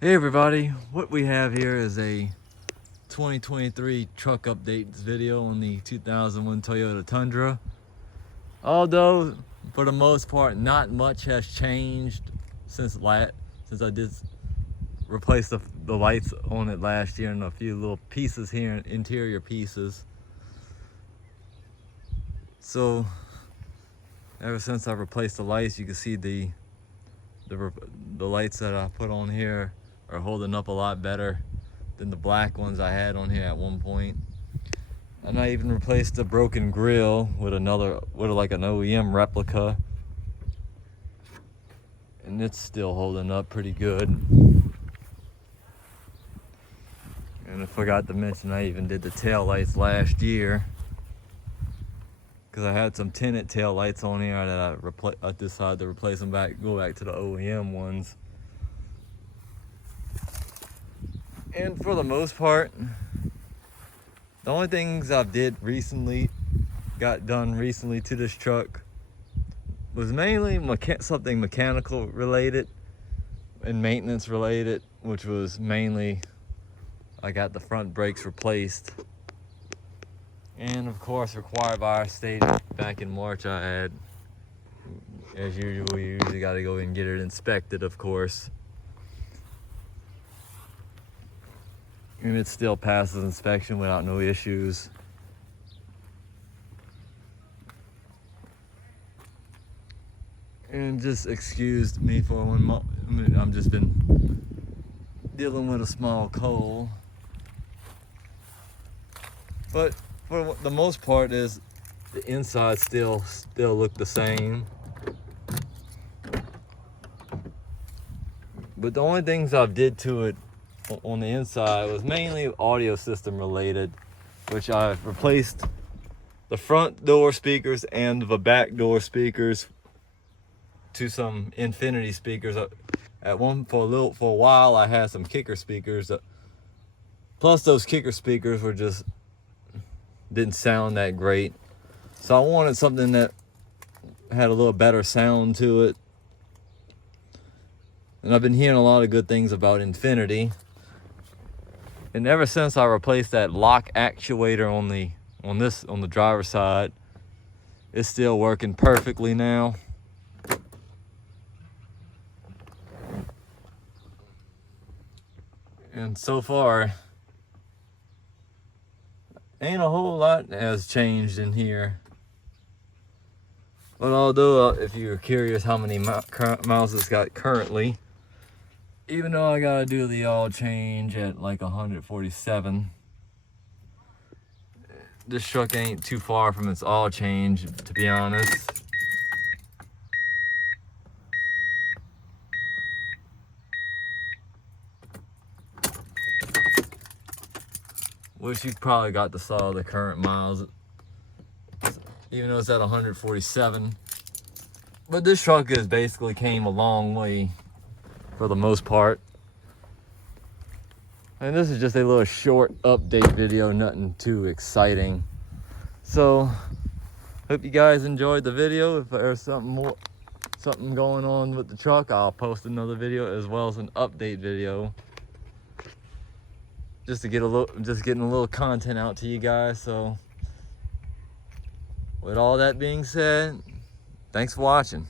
Hey everybody, what we have here is a 2023 truck update video on the 2001 Toyota Tundra. Although, for the most part, not much has changed since I did replace the lights on it last year and a few little pieces here, interior pieces. So, ever since I replaced the lights, you can see the lights that I put on here are holding up a lot better than the black ones I had on here at one point. And I even replaced the broken grill with like an OEM replica, and it's still holding up pretty good. And I forgot to mention, I even did the tail lights last year because I had some tinted tail lights on here that I decided to replace them go back to the OEM ones. And for the most part, the only things I've got done recently to this truck was mainly something mechanical related and maintenance related, which was mainly I got the front brakes replaced. And of course, required by our state back in March, I had, as usual, you usually got to go and get it inspected, of course. And it still passes inspection without no issues. And just excused me for 1 month. I've just been dealing with a small cold. But for the most part, is the inside still look the same. But the only things I've did to it on the inside was mainly audio system related, which I've replaced the front door speakers and the back door speakers to some Infinity speakers. For a while I had some kicker speakers, plus those kicker speakers didn't sound that great, so I wanted something that had a little better sound to it. And I've been hearing a lot of good things about Infinity. And ever since I replaced that lock actuator on the driver's side, it's still working perfectly now. And so far, ain't a whole lot has changed in here. But although, if you're curious how many miles it's got currently, even though I gotta do the oil change at like 147, this truck ain't too far from its oil change, to be honest. Which you probably got to saw the current miles, even though it's at 147. But this truck has basically came a long way for the most part. And this is just a little short update video, nothing too exciting. So, hope you guys enjoyed the video. If there's something going on with the truck, I'll post another video as well as an update video. Just getting a little content out to you guys. So, with all that being said, thanks for watching.